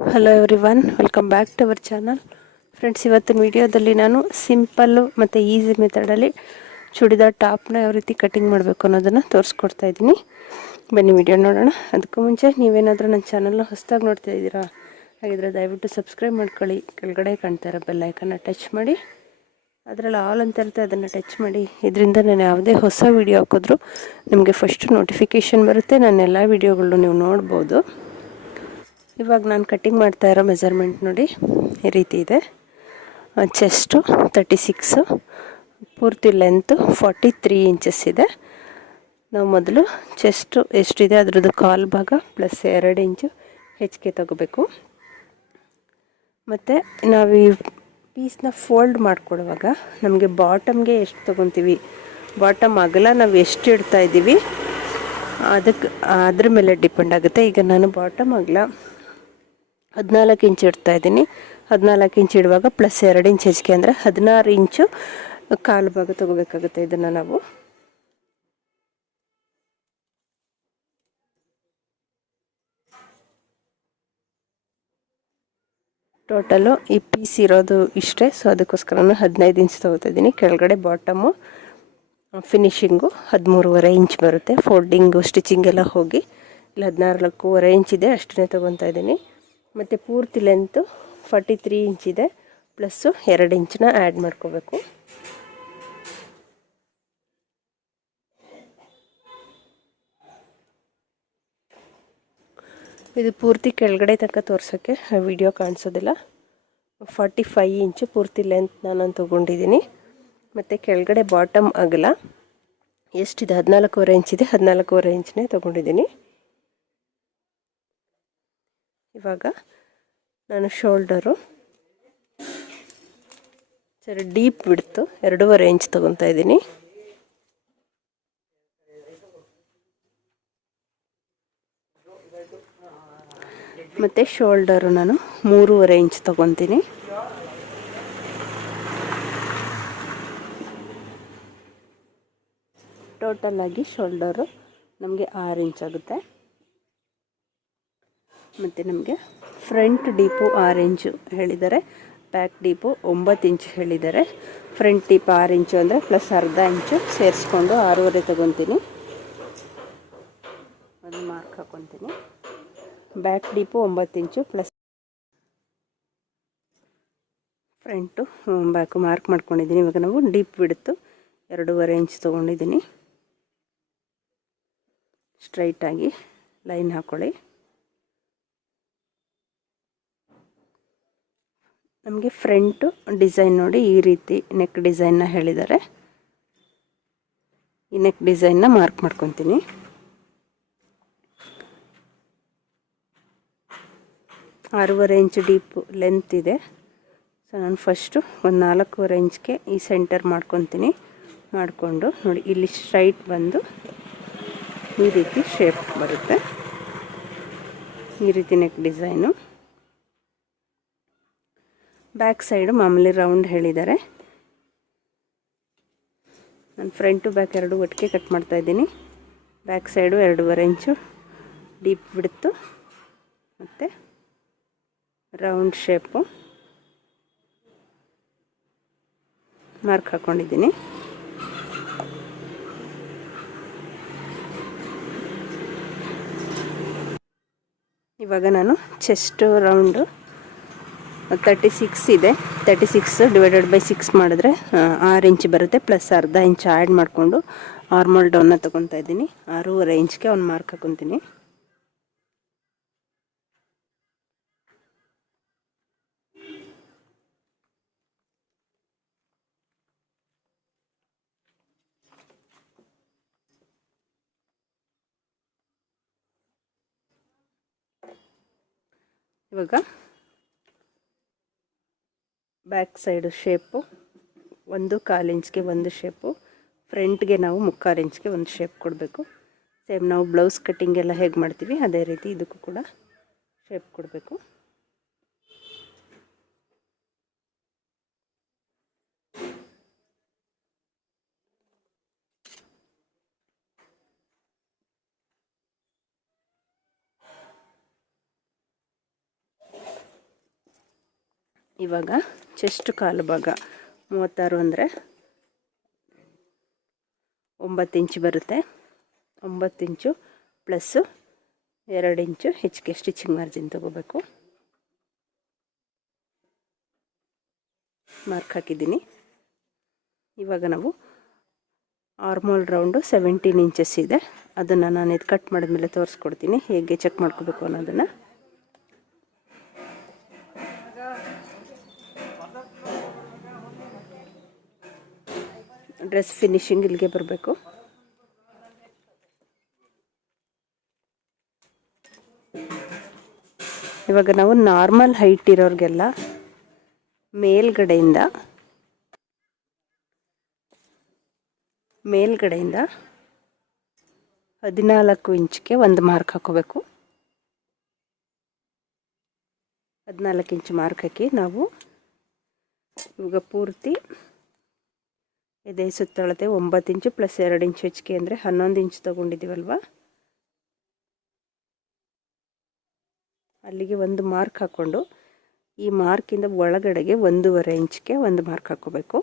Hello everyone, welcome back to our channel. Friends, ಇವತ್ತಿನ ವಿಡಿಯೋದಲ್ಲಿ ನಾನು ಸಿಂಪಲ್ಲು ಮತ್ತು ಈಸಿ ಮೆಥಡಲ್ಲಿ ಚೂಡಿದಾರ್ ಟಾಪ್ನ ಯಾವ ರೀತಿ ಕಟಿಂಗ್ ಮಾಡಬೇಕು ಅನ್ನೋದನ್ನು ತೋರಿಸ್ಕೊಡ್ತಾ ಇದ್ದೀನಿ. ಬನ್ನಿ ವಿಡಿಯೋ ನೋಡೋಣ. ಅದಕ್ಕೂ ಮುಂಚೆ ನೀವೇನಾದರೂ ನನ್ನ ಚಾನಲ್ನ ಹೊಸದಾಗಿ ನೋಡ್ತಾ ಇದ್ದೀರಾ, ಹಾಗಿದ್ರೆ ದಯವಿಟ್ಟು ಸಬ್ಸ್ಕ್ರೈಬ್ ಮಾಡ್ಕೊಳ್ಳಿ. ಕೆಳಗಡೆ ಕಾಣ್ತಾ ಇರೋ ಬೆಲ್ ಐಕನ್ನ ಟಚ್ ಮಾಡಿ, ಅದರಲ್ಲಿ ಆಲ್ ಅಂತ ಇರುತ್ತೆ, ಅದನ್ನು ಟಚ್ ಮಾಡಿ. ಇದರಿಂದ ನಾನು ಯಾವುದೇ ಹೊಸ ವೀಡಿಯೋ ಹಾಕಿದ್ರೂ ನಿಮಗೆ ಫಸ್ಟ್ ನೋಟಿಫಿಕೇಷನ್ ಬರುತ್ತೆ. ನನ್ನ ಎಲ್ಲ ವೀಡಿಯೋಗಳನ್ನೂ ನೀವು ನೋಡ್ಬೋದು. ಇವಾಗ ನಾನು ಕಟ್ಟಿಂಗ್ ಮಾಡ್ತಾ ಇರೋ ಮೆಜರ್ಮೆಂಟ್ ನೋಡಿ, ಈ ರೀತಿ ಇದೆ. ಚೆಸ್ಟು 36, ಪೂರ್ತಿ ಲೆಂತು 43 ಇಂಚಸ್ ಇದೆ. ನಾವು ಮೊದಲು ಚೆಸ್ಟು ಎಷ್ಟಿದೆ ಅದರದ್ದು ಕಾಲು ಭಾಗ ಪ್ಲಸ್ 2 ಇಂಚು ಹೆಚ್ಚಿಗೆ ತಗೋಬೇಕು. ಮತ್ತು ನಾವು ಈ ಪೀಸ್ನ ಫೋಲ್ಡ್ ಮಾಡ್ಕೊಳ್ಳುವಾಗ ನಮಗೆ ಬಾಟಮ್ಗೆ ಎಷ್ಟು ತೊಗೊತೀವಿ, ಬಾಟಮ್ ಅಗಲ ನಾವು ಎಷ್ಟು ಇಡ್ತಾ ಇದ್ದೀವಿ ಅದ್ರ ಮೇಲೆ ಡಿಪೆಂಡ್ ಆಗುತ್ತೆ. ಈಗ ನಾನು ಬಾಟಮ್ ಅಗಲ 14 ಇಂಚು ಇಡ್ತಾ ಇದ್ದೀನಿ. 14 ಇಂಚು ಇಡುವಾಗ ಪ್ಲಸ್ 2 ಇಂಚ್ ಹೆಚ್ಚಿಗೆ ಅಂದರೆ 16 ಇಂಚು ಕಾಲು ಭಾಗ ತೊಗೋಬೇಕಾಗುತ್ತೆ. ಇದನ್ನು ನಾವು ಟೋಟಲು ಈ ಪೀಸ್ ಇರೋದು ಇಷ್ಟೇ. ಸೊ ಅದಕ್ಕೋಸ್ಕರ ನಾನು 15 ಇಂಚ್ ತೊಗೋತಾ ಇದ್ದೀನಿ. ಕೆಳಗಡೆ ಬಾಟಮು ಫಿನಿಶಿಂಗು 13.5 ಇಂಚ್ ಬರುತ್ತೆ. ಫೋಲ್ಡಿಂಗು ಸ್ಟಿಚಿಂಗ್ ಎಲ್ಲ ಹೋಗಿ ಇಲ್ಲಿ 14.5 ಇಂಚ್ ಇದೆ, ಅಷ್ಟನ್ನೇ ತೊಗೊತಾ ಇದ್ದೀನಿ. ಮತ್ತು ಪೂರ್ತಿ ಲೆಂತು 43 ಇಂಚಿದೆ, ಪ್ಲಸ್ಸು 2 ಇಂಚನ್ನ ಆ್ಯಡ್ ಮಾಡ್ಕೋಬೇಕು. ಇದು ಪೂರ್ತಿ ಕೆಳಗಡೆ ತನಕ ತೋರ್ಸೋಕ್ಕೆ ವಿಡಿಯೋ ಕಾಣಿಸೋದಿಲ್ಲ. 45 ಇಂಚು ಪೂರ್ತಿ ಲೆಂತ್ ನಾನು ತೊಗೊಂಡಿದ್ದೀನಿ. ಮತ್ತು ಕೆಳಗಡೆ ಬಾಟಮ್ ಅಗಲ ಎಷ್ಟಿದೆ, 14.5 ಇಂಚಿದೆ, 14.5 ಇಂಚನ್ನೇ ತೊಗೊಂಡಿದ್ದೀನಿ. ಇವಾಗ ನಾನು ಶೋಲ್ಡರು ಸರಿ ಡೀಪ್ ಬಿಡ್ತು 2.5 ಇಂಚ್ ತೊಗೊತಾ ಇದ್ದೀನಿ. ಮತ್ತು ಶೋಲ್ಡರು ನಾನು 3.5 ಇಂಚ್ ತೊಗೊತೀನಿ. ಟೋಟಲಾಗಿ ಶೋಲ್ಡರು ನಮಗೆ 6 ಇಂಚ್ ಆಗುತ್ತೆ. ಮತ್ತು ನಮಗೆ ಫ್ರಂಟ್ ಡೀಪು 6 ಇಂಚು ಹೇಳಿದ್ದಾರೆ, ಬ್ಯಾಕ್ ಡೀಪು 9 ಇಂಚು ಹೇಳಿದ್ದಾರೆ. ಫ್ರಂಟ್ ಡೀಪ್ 6 ಇಂಚು ಅಂದರೆ ಪ್ಲಸ್ ಅರ್ಧ ಇಂಚು ಸೇರಿಸ್ಕೊಂಡು 6.5 ತೊಗೊತೀನಿ. ಒಂದು ಮಾರ್ಕ್ ಹಾಕ್ಕೊತೀನಿ. ಬ್ಯಾಕ್ ಡೀಪು 9 ಇಂಚು ಪ್ಲಸ್ ಫ್ರಂಟು ಬ್ಯಾಕು ಮಾರ್ಕ್ ಮಾಡ್ಕೊಂಡಿದ್ದೀನಿ. ಇವಾಗ ನಾವು ಡೀಪ್ ಬಿಡ್ತು 2.5 ಇಂಚ್ ತೊಗೊಂಡಿದ್ದೀನಿ. ಸ್ಟ್ರೈಟಾಗಿ ಲೈನ್ ಹಾಕ್ಕೊಳ್ಳಿ. ನಮಗೆ ಫ್ರಂಟು ಡಿಸೈನ್ ನೋಡಿ ಈ ರೀತಿ ನೆಕ್ ಡಿಸೈನ್ನ ಹೇಳಿದ್ದಾರೆ. ಈ ನೆಕ್ ಡಿಸೈನ್ನ ಮಾರ್ಕ್ ಮಾಡ್ಕೊತೀನಿ. ಆರೂವರೆ ಇಂಚು ಡೀಪ್ ಲೆಂತ್ ಇದೆ. ಸೊ ನಾನು ಫಸ್ಟು ಒಂದು 4.5 ಇಂಚ್ಗೆ ಈ ಸೆಂಟರ್ ಮಾಡ್ಕೊತೀನಿ. ಮಾಡಿಕೊಂಡು ನೋಡಿ ಇಲ್ಲಿ ಸ್ಟ್ರೈಟ್ ಬಂದು ಈ ರೀತಿ ಶೇಪ್ ಬರುತ್ತೆ. ಈ ರೀತಿ ನೆಕ್ ಡಿಸೈನು. ಬ್ಯಾಕ್ ಸೈಡು ಮಾಮೂಲಿ ರೌಂಡ್ ಹೇಳಿದ್ದಾರೆ. ನಾನು ಫ್ರಂಟು ಬ್ಯಾಕ್ ಎರಡು ಒಟ್ಟಿಗೆ ಕಟ್ ಮಾಡ್ತಾಯಿದ್ದೀನಿ. ಬ್ಯಾಕ್ ಸೈಡು 2.5 ಇಂಚು ಡೀಪ್ ಬಿಡ್ತು ಮತ್ತು ರೌಂಡ್ ಶೇಪು ಮಾರ್ಕ್ ಹಾಕ್ಕೊಂಡಿದ್ದೀನಿ. ಇವಾಗ ನಾನು ಚೆಸ್ಟ್ ರೌಂಡು 36 ಇದೆ. 36 ಡಿವೈಡೆಡ್ ಬೈ 6 ಮಾಡಿದ್ರೆ 6 ಇಂಚ್ ಬರುತ್ತೆ. ಪ್ಲಸ್ ಅರ್ಧ ಇಂಚ್ ಆ್ಯಡ್ ಮಾಡಿಕೊಂಡು ಆರ್ಮಲ್ ಡೌನ್ನ ತೊಗೊತಾ ಇದ್ದೀನಿ. 6.5 ಇಂಚ್ಗೆ ಒಂದು ಮಾರ್ಕ್ ಹಾಕೊತೀನಿ. ಇವಾಗ ಬ್ಯಾಕ್ ಸೈಡು ಶೇಪು 1/4 ಇಂಚ್ಗೆ ಒಂದು ಶೇಪು, ಫ್ರಂಟ್ಗೆ ನಾವು 3/4 ಇಂಚ್ಗೆ ಒಂದು ಶೇಪ್ ಕೊಡಬೇಕು. ಸೇಮ್ ನಾವು ಬ್ಲೌಸ್ ಕಟ್ಟಿಂಗ್ ಎಲ್ಲ ಹೇಗೆ ಮಾಡ್ತೀವಿ ಅದೇ ರೀತಿ ಇದಕ್ಕೂ ಕೂಡ ಶೇಪ್ ಕೊಡಬೇಕು. ಇವಾಗ ಚೆಸ್ಟ್ ಕಾಲು ಭಾಗ 36 ಅಂದರೆ 9 ಇಂಚು ಬರುತ್ತೆ. 9 ಇಂಚು ಪ್ಲಸ್ಸು 2 ಇಂಚು ಹೆಚ್ಚಿಗೆ ಸ್ಟಿಚಿಂಗ್ ಮಾರ್ಜಿನ್ ತೊಗೋಬೇಕು. ಮಾರ್ಕ್ ಹಾಕಿದ್ದೀನಿ. ಇವಾಗ ನಾವು ಆರ್ಮೋಲ್ ರೌಂಡು 17 ಇಂಚಸ್ ಇದೆ. ಅದನ್ನು ನಾನು ಇದು ಕಟ್ ಮಾಡಿದ್ಮೇಲೆ ತೋರಿಸ್ಕೊಡ್ತೀನಿ ಹೇಗೆ ಚೆಕ್ ಮಾಡ್ಕೋಬೇಕು ಅನ್ನೋದನ್ನು. ಡ್ರೆಸ್ ಫಿನಿಶಿಂಗ್ ಇಲ್ಲಿಗೆ ಬರಬೇಕು. ಇವಾಗ ನಾವು ನಾರ್ಮಲ್ ಹೈಟ್ ಇರೋರಿಗೆಲ್ಲ ಮೇಲ್ಗಡೆಯಿಂದ 14 ಇಂಚ್ಗೆ ಒಂದು ಮಾರ್ಕ್ ಹಾಕೋಬೇಕು. 14 ಇಂಚ್ ಮಾರ್ಕ್ ಹಾಕಿ ನಾವು ಇವಾಗ ಪೂರ್ತಿ ಎದೆ ಸುತ್ತಳತೆ 9 ಇಂಚು ಪ್ಲಸ್ 2 ಇಂಚು ಹೆಚ್ಚಿಗೆ ಅಂದರೆ 11 ಇಂಚು ತೊಗೊಂಡಿದ್ದೀವಲ್ವ, ಅಲ್ಲಿಗೆ ಒಂದು ಮಾರ್ಕ್ ಹಾಕ್ಕೊಂಡು ಈ ಮಾರ್ಕಿಂದ ಒಳಗಡೆಗೆ 1.5 ಇಂಚ್ಗೆ ಒಂದು ಮಾರ್ಕ್ ಹಾಕೋಬೇಕು.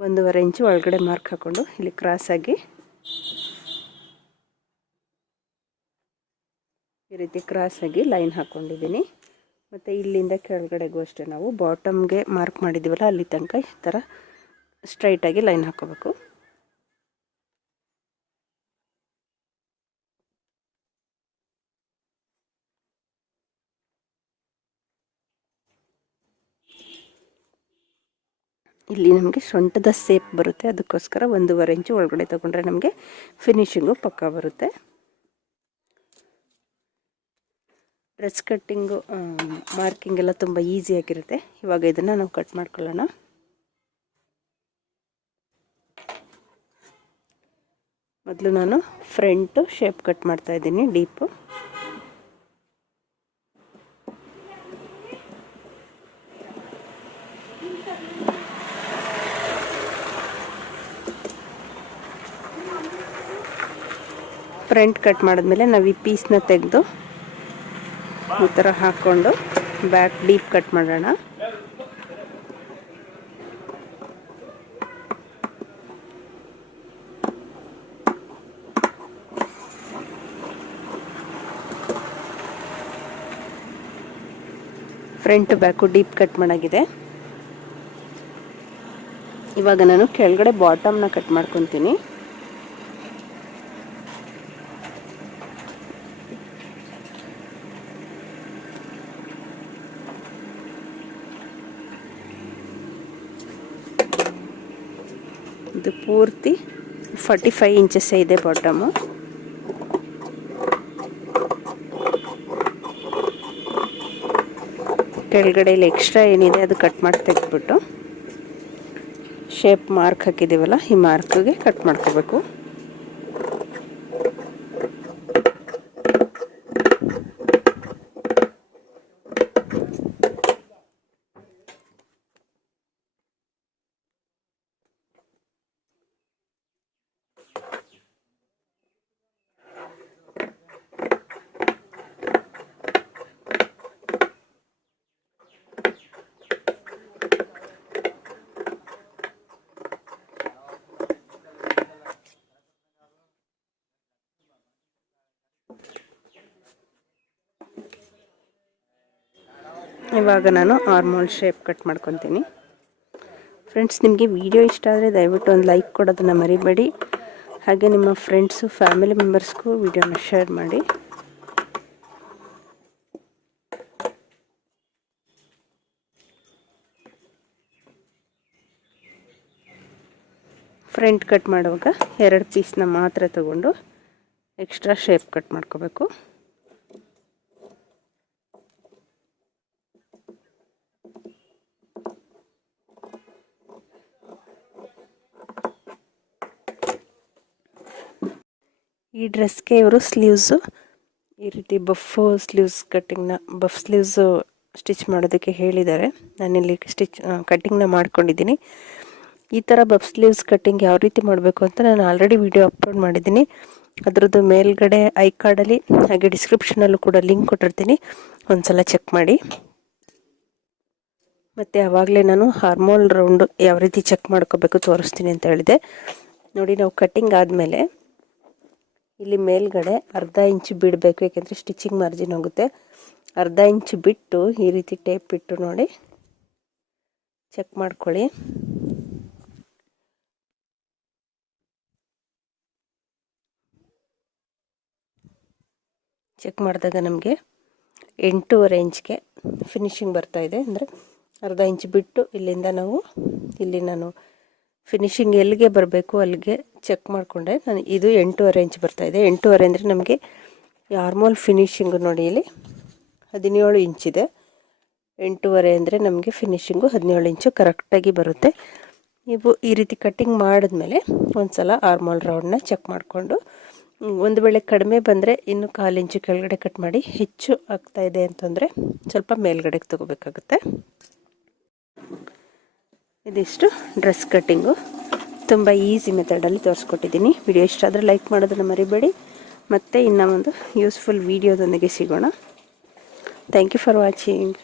1.5 ಇಂಚು ಒಳಗಡೆ ಮಾರ್ಕ್ ಹಾಕ್ಕೊಂಡು ಇಲ್ಲಿ ಕ್ರಾಸಾಗಿ ಈ ರೀತಿ ಕ್ರಾಸಾಗಿ ಲೈನ್ ಹಾಕ್ಕೊಂಡಿದ್ದೀನಿ. ಮತ್ತು ಇಲ್ಲಿಂದ ಕೆಳಗಡೆಗೂ ಅಷ್ಟೇ ನಾವು ಬಾಟಮ್ಗೆ ಮಾರ್ಕ್ ಮಾಡಿದ್ದೀವಲ್ಲ ಅಲ್ಲಿ ತನಕ ಈ ಥರ ಸ್ಟ್ರೈಟಾಗಿ ಲೈನ್ ಹಾಕೋಬೇಕು. ಇಲ್ಲಿ ನಮಗೆ ಸೊಂಟದ ಸೇಪ್ ಬರುತ್ತೆ, ಅದಕ್ಕೋಸ್ಕರ 1.5 ಇಂಚು ಒಳಗಡೆ ತೊಗೊಂಡ್ರೆ ನಮಗೆ ಫಿನಿಶಿಂಗು ಪಕ್ಕಾ ಬರುತ್ತೆ. ಡ್ರೆಸ್ ಕಟ್ಟಿಂಗು ಮಾರ್ಕಿಂಗ್ ಎಲ್ಲ ತುಂಬ ಈಸಿಯಾಗಿರುತ್ತೆ. ಇವಾಗ ಇದನ್ನು ನಾವು ಕಟ್ ಮಾಡ್ಕೊಳ್ಳೋಣ. ಮೊದಲು ನಾನು ಫ್ರಂಟು ಶೇಪ್ ಕಟ್ ಮಾಡ್ತಾ ಇದ್ದೀನಿ, ಡೀಪು. ಫ್ರಂಟ್ ಕಟ್ ಮಾಡಿದ್ಮೇಲೆ ನಾವು ಈ ಪೀಸ್ನ ತೆಗೆದು ಈ ಥರ ಹಾಕ್ಕೊಂಡು ಬ್ಯಾಕ್ ಡೀಪ್ ಕಟ್ ಮಾಡೋಣ. ಫ್ರಂಟ್ ಬ್ಯಾಕು ಡೀಪ್ ಕಟ್ ಮಾಡಾಗಿದೆ. ಇವಾಗ ನಾನು ಕೆಳಗಡೆ ಬಾಟಮ್ನ ಕಟ್ ಮಾಡ್ಕೊತೀನಿ. ಇದು ಪೂರ್ತಿ 45 ಇಂಚಸ್ ಇದೆ ಬಾಟಮು. ಕೆಳಗಡೆಯಲ್ಲಿ ಎಕ್ಸ್ಟ್ರಾ ಏನಿದೆ ಅದು ಕಟ್ ಮಾಡಿ ತೆಗೆದ್ಬಿಟ್ಟು ಶೇಪ್ ಮಾರ್ಕ್ ಹಾಕಿದ್ದೀವಲ್ಲ ಈ ಮಾರ್ಕ್ಗೆ ಕಟ್ ಮಾಡ್ಕೋಬೇಕು. ಇವಾಗ ನಾನು ಆರ್ಮೋಲ್ ಶೇಪ್ ಕಟ್ ಮಾಡ್ಕೊತೀನಿ. ಫ್ರೆಂಡ್ಸ್, ನಿಮಗೆ ವಿಡಿಯೋ ಇಷ್ಟ ಆದರೆ ದಯವಿಟ್ಟು ಒಂದು ಲೈಕ್ ಕೊಡೋದನ್ನು ಮರಿಬೇಡಿ. ಹಾಗೆ ನಿಮ್ಮ ಫ್ರೆಂಡ್ಸು ಫ್ಯಾಮಿಲಿ ಮೆಂಬರ್ಸ್ಗೂ ವಿಡಿಯೋನ ಶೇರ್ ಮಾಡಿ. ಫ್ರಂಟ್ ಕಟ್ ಮಾಡುವಾಗ 2 ಪೀಸ್ನ ಮಾತ್ರ ತಗೊಂಡು ಎಕ್ಸ್ಟ್ರಾ ಶೇಪ್ ಕಟ್ ಮಾಡ್ಕೋಬೇಕು. ಈ ಡ್ರೆಸ್ಗೆ ಇವರು ಸ್ಲೀವ್ಸು ಈ ರೀತಿ ಬಫ್ ಸ್ಲೀವ್ಸು ಸ್ಟಿಚ್ ಮಾಡೋದಕ್ಕೆ ಹೇಳಿದ್ದಾರೆ. ನಾನಿಲ್ಲಿ ಕಟ್ಟಿಂಗ್ನ ಮಾಡ್ಕೊಂಡಿದ್ದೀನಿ. ಈ ಥರ ಬಫ್ ಸ್ಲೀವ್ಸ್ ಕಟ್ಟಿಂಗ್ ಯಾವ ರೀತಿ ಮಾಡಬೇಕು ಅಂತ ನಾನು ಆಲ್ರೆಡಿ ವಿಡಿಯೋ ಅಪ್ಲೋಡ್ ಮಾಡಿದ್ದೀನಿ. ಅದರದ್ದು ಮೇಲ್ಗಡೆ ಐ ಕಾರ್ಡಲ್ಲಿ ಹಾಗೆ ಡಿಸ್ಕ್ರಿಪ್ಷನಲ್ಲೂ ಕೂಡ ಲಿಂಕ್ ಕೊಟ್ಟಿರ್ತೀನಿ, ಒಂದ್ಸಲ ಚೆಕ್ ಮಾಡಿ. ಮತ್ತು ಆವಾಗಲೇ ನಾನು ಹಾರ್ಮೋಲ್ ರೌಂಡು ಯಾವ ರೀತಿ ಚೆಕ್ ಮಾಡ್ಕೋಬೇಕು ತೋರಿಸ್ತೀನಿ ಅಂತ ಹೇಳಿದೆ ನೋಡಿ. ನಾವು ಕಟ್ಟಿಂಗ್ ಆದಮೇಲೆ ಇಲ್ಲಿ ಮೇಲ್ಗಡೆ ಅರ್ಧ ಇಂಚು ಬಿಡಬೇಕು, ಯಾಕೆಂದರೆ ಸ್ಟಿಚಿಂಗ್ ಮಾರ್ಜಿನ್ ಹೋಗುತ್ತೆ. ಅರ್ಧ ಇಂಚು ಬಿಟ್ಟು ಈ ರೀತಿ ಟೇಪ್ ಇಟ್ಟು ನೋಡಿ ಚೆಕ್ ಮಾಡ್ಕೊಳ್ಳಿ. ಚೆಕ್ ಮಾಡಿದಾಗ ನಮಗೆ 8.5 ಇಂಚ್ಗೆ ಫಿನಿಶಿಂಗ್ ಬರ್ತಾಯಿದೆ. ಅಂದರೆ ಅರ್ಧ ಇಂಚ್ ಬಿಟ್ಟು ಇಲ್ಲಿಂದ ಇಲ್ಲಿ ನಾನು ಫಿನಿಶಿಂಗ್ ಎಲ್ಲಿಗೆ ಬರಬೇಕು ಅಲ್ಲಿಗೆ ಚೆಕ್ ಮಾಡಿಕೊಂಡೆ. ನಾನು ಇದು 8.5 ಇಂಚ್ ಬರ್ತಾಯಿದೆ. 8.5 ಅಂದರೆ ನಮಗೆ ಆರ್ಮೋಲ್ ಫಿನಿಶಿಂಗು ನೋಡಿ ಇಲ್ಲಿ 17 ಇಂಚಿದೆ. 8.5 ಅಂದರೆ ನಮಗೆ ಫಿನಿಶಿಂಗು 17 ಇಂಚು ಕರೆಕ್ಟಾಗಿ ಬರುತ್ತೆ. ನೀವು ಈ ರೀತಿ ಕಟ್ಟಿಂಗ್ ಮಾಡಿದ್ಮೇಲೆ ಒಂದು ಸಲ ಆರ್ಮೋಲ್ ರೌಂಡನ್ನ ಚೆಕ್ ಮಾಡಿಕೊಂಡು, ಒಂದು ವೇಳೆ ಕಡಿಮೆ ಬಂದರೆ ಇನ್ನು 1/4 ಇಂಚು ಕೆಳಗಡೆ ಕಟ್ ಮಾಡಿ, ಹೆಚ್ಚು ಆಗ್ತಾಯಿದೆ ಅಂತಂದರೆ ಸ್ವಲ್ಪ ಮೇಲ್ಗಡೆಗೆ ತೊಗೋಬೇಕಾಗುತ್ತೆ. ಇದಿಷ್ಟು ಡ್ರೆಸ್ ಕಟ್ಟಿಂಗು, ತುಂಬ ಈಸಿ ಮೆಥಡಲ್ಲಿ ತೋರಿಸ್ಕೊಟ್ಟಿದ್ದೀನಿ. ವಿಡಿಯೋ ಇಷ್ಟ ಆದರೆ ಲೈಕ್ ಮಾಡೋದನ್ನು ಮರಿಬೇಡಿ. ಮತ್ತು ಇನ್ನೂ ಒಂದು ಯೂಸ್ಫುಲ್ ವಿಡಿಯೋದೊಂದಿಗೆ ಸಿಗೋಣ. Thank you for watching.